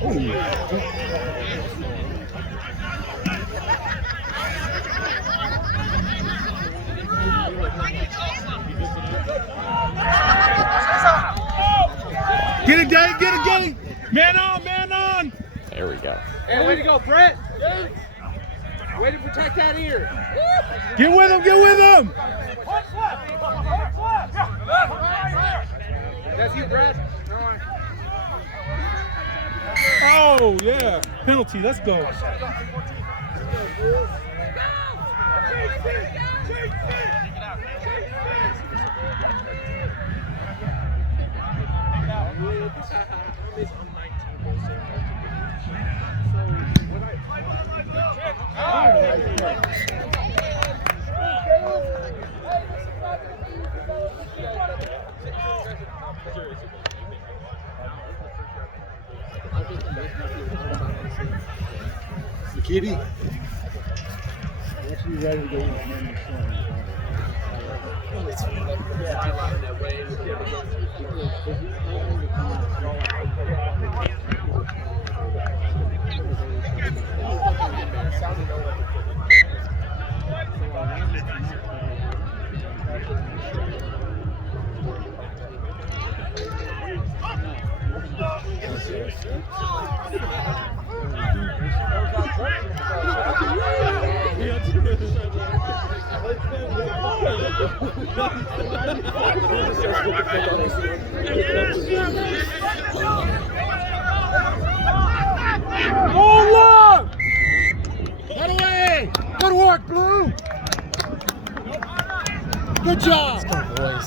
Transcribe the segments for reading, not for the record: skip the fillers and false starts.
Get it, Dave, get it. Man on. There we go. Hey, way to go, Brett. Way to protect that ear. Get with him. That's you, Brett. Oh, yeah. Penalty, let's go. Kitty. Once you're ready to go in Oh, look! Get away! Good work, Blue! Good job! Let's go, boys.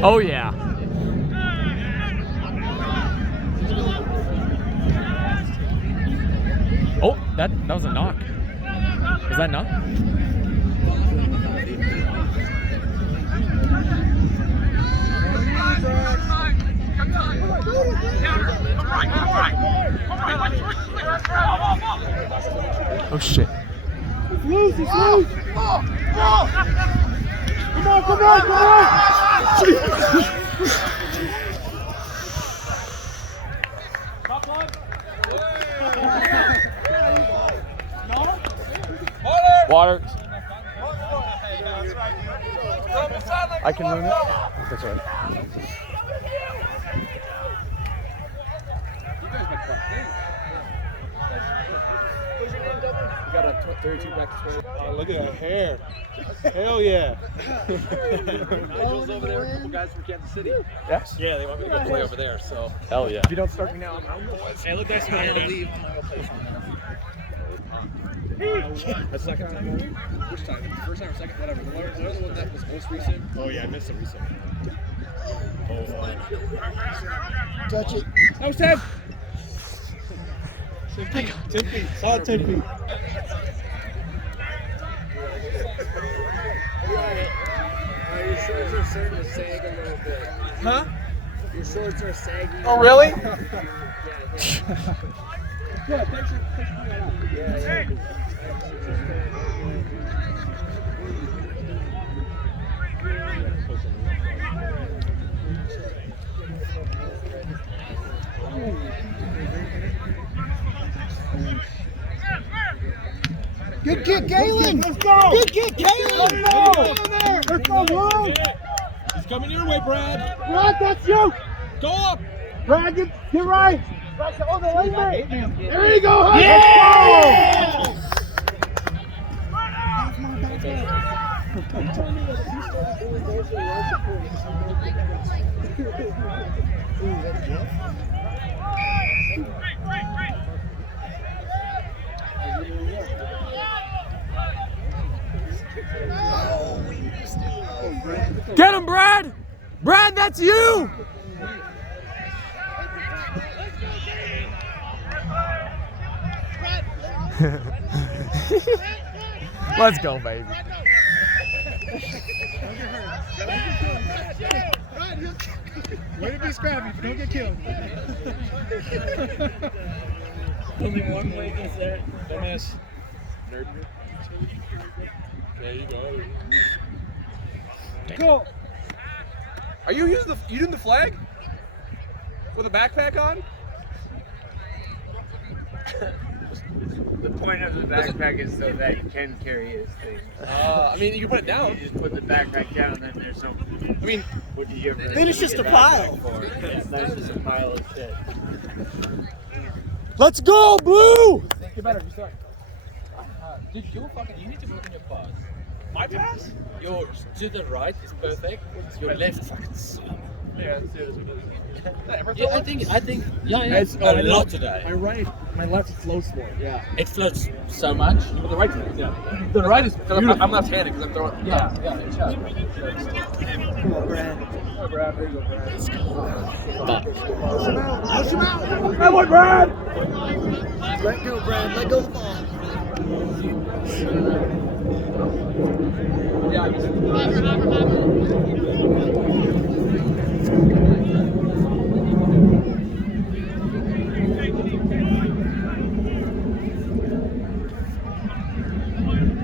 Oh, yeah. Oh, that was a knock. Was that knock? Oh shit. It's loose! Come on! Water. I can ruin it. That's right. You got a 32 practice round. Oh, look at her hair. Hell yeah. Nigel's over there, a couple guys from Kansas City. Yes. Yeah, they want me to go play over there, so. Hell yeah. If you don't start me now, I'm out, boys. Hey, look, that's I'm gonna leave. That's the second time? Which time? First time or second? Whatever. The other one that was most recent. Oh, yeah, I missed it recently. Touch it. That was 10. 10 feet. Solid 10 feet. Your shorts are starting to sag a little bit. Huh? Your shorts are sagging. Oh, really? Yeah, thanks for pointing that out. Yeah. Good kick, Galen! Let's go! Good kick, Galen! Let's go, Blue! He's coming your way, Brad. Brad, that's you! Go up. Brad, get right! Oh, the lane mate! There you go! Yeah! Get him, Brad! Brad, that's you! Let's go, baby. Way to be scrappy, don't get killed. Only one way is there. Don't miss. Nerd. There you go. Go. Are you using the flag? With a backpack on? The point of the backpack is so that you can carry his thing. I mean, you can put it You down. just put the backpack down, then there's no. I mean, What do you ever? Then it's just a pile. It's just a pile of shit. Let's go, Blue! get better. You start. Dude, you need to work on your pass. My pass? Your to the right is perfect. Your left fucking sucks. Yeah, seriously. Yeah, I think. Yeah, It's a lot today. My left floats more. Yeah. It floats so much. But the right, yeah. The right is. I'm left-handed because I'm throwing. Yeah. Come on, Brad. Oh, Brad, there you go, Brad. Push him out. That one, Brad. Let go, Brad. Let go of the ball.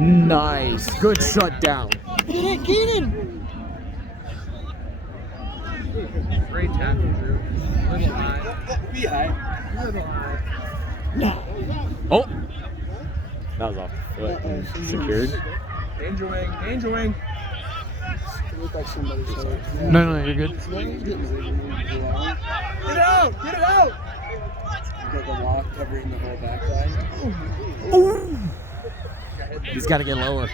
Nice. Good shutdown. Keenan. Great tackle, Drew. Little high. Be high. Little high. Oh! That was off the foot. Secured. Danger wing. Danger wing. It looked like somebody's head. No, you're good. Get it out. Get it out. You got the lock covering the whole back line. He's got to get lower.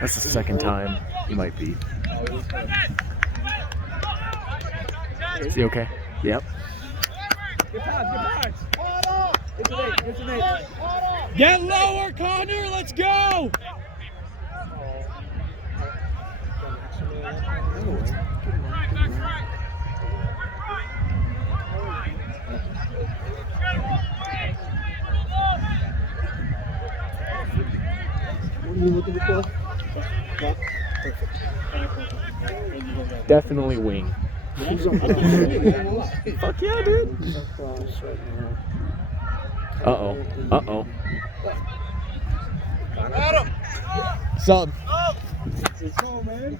That's the second time he might be. Is he okay? Yep. Good pass. It's an eight. Get lower, Connor. Let's go. What are you looking for? Definitely wing. He's on Fuck yeah, dude. cross right now. Uh-oh. Sub. Let's go, man.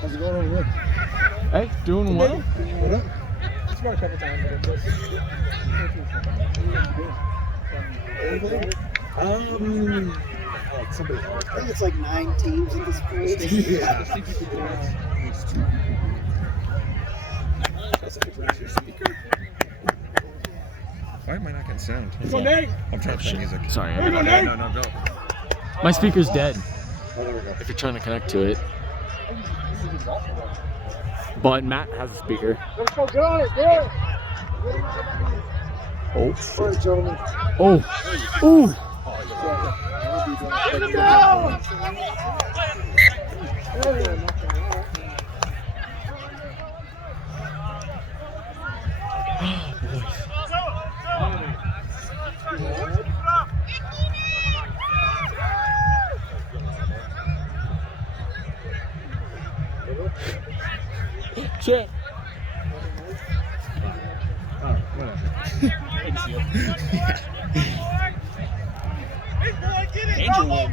How's it going over there? Hey, doing well. It's more a couple times, but it's I think it's like 9 teams in this first. yeah. Why am I not getting sound? Go, Nate. I'm trying to play music. Sorry. There you go, Nate. No, go. My speaker's dead. If you're trying to connect to it. But Matt has a speaker. Let's go, get on it, go! Oh. All right, gentlemen. Oh. Ooh. Get him down! Shit. Angel wing.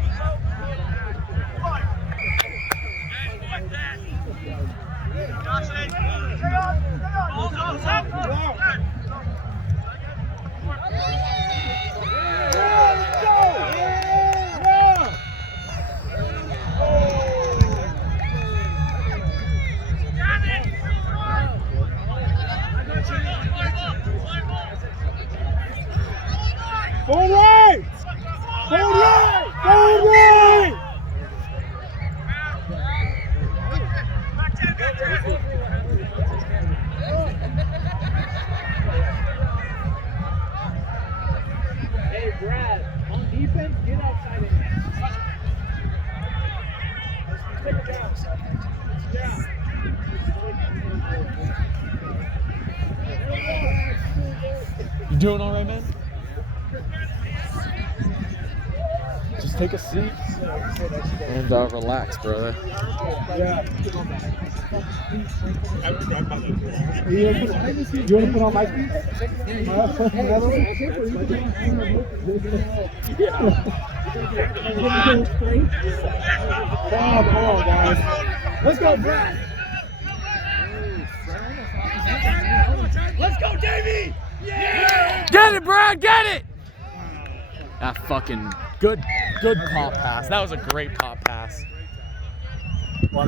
Forward right! Forward right! Forward right! Hey, Brad, on defense, get outside of net. Take it down. Yeah. You doing all right, man? Just take a seat. And relax, brother. Yeah. You want to put on my feet? Come on, guys. Let's go, Brad. Let's go, Davey! Yeah! Get it, Brad, get it! That fucking good pop pass. That was a great pop pass.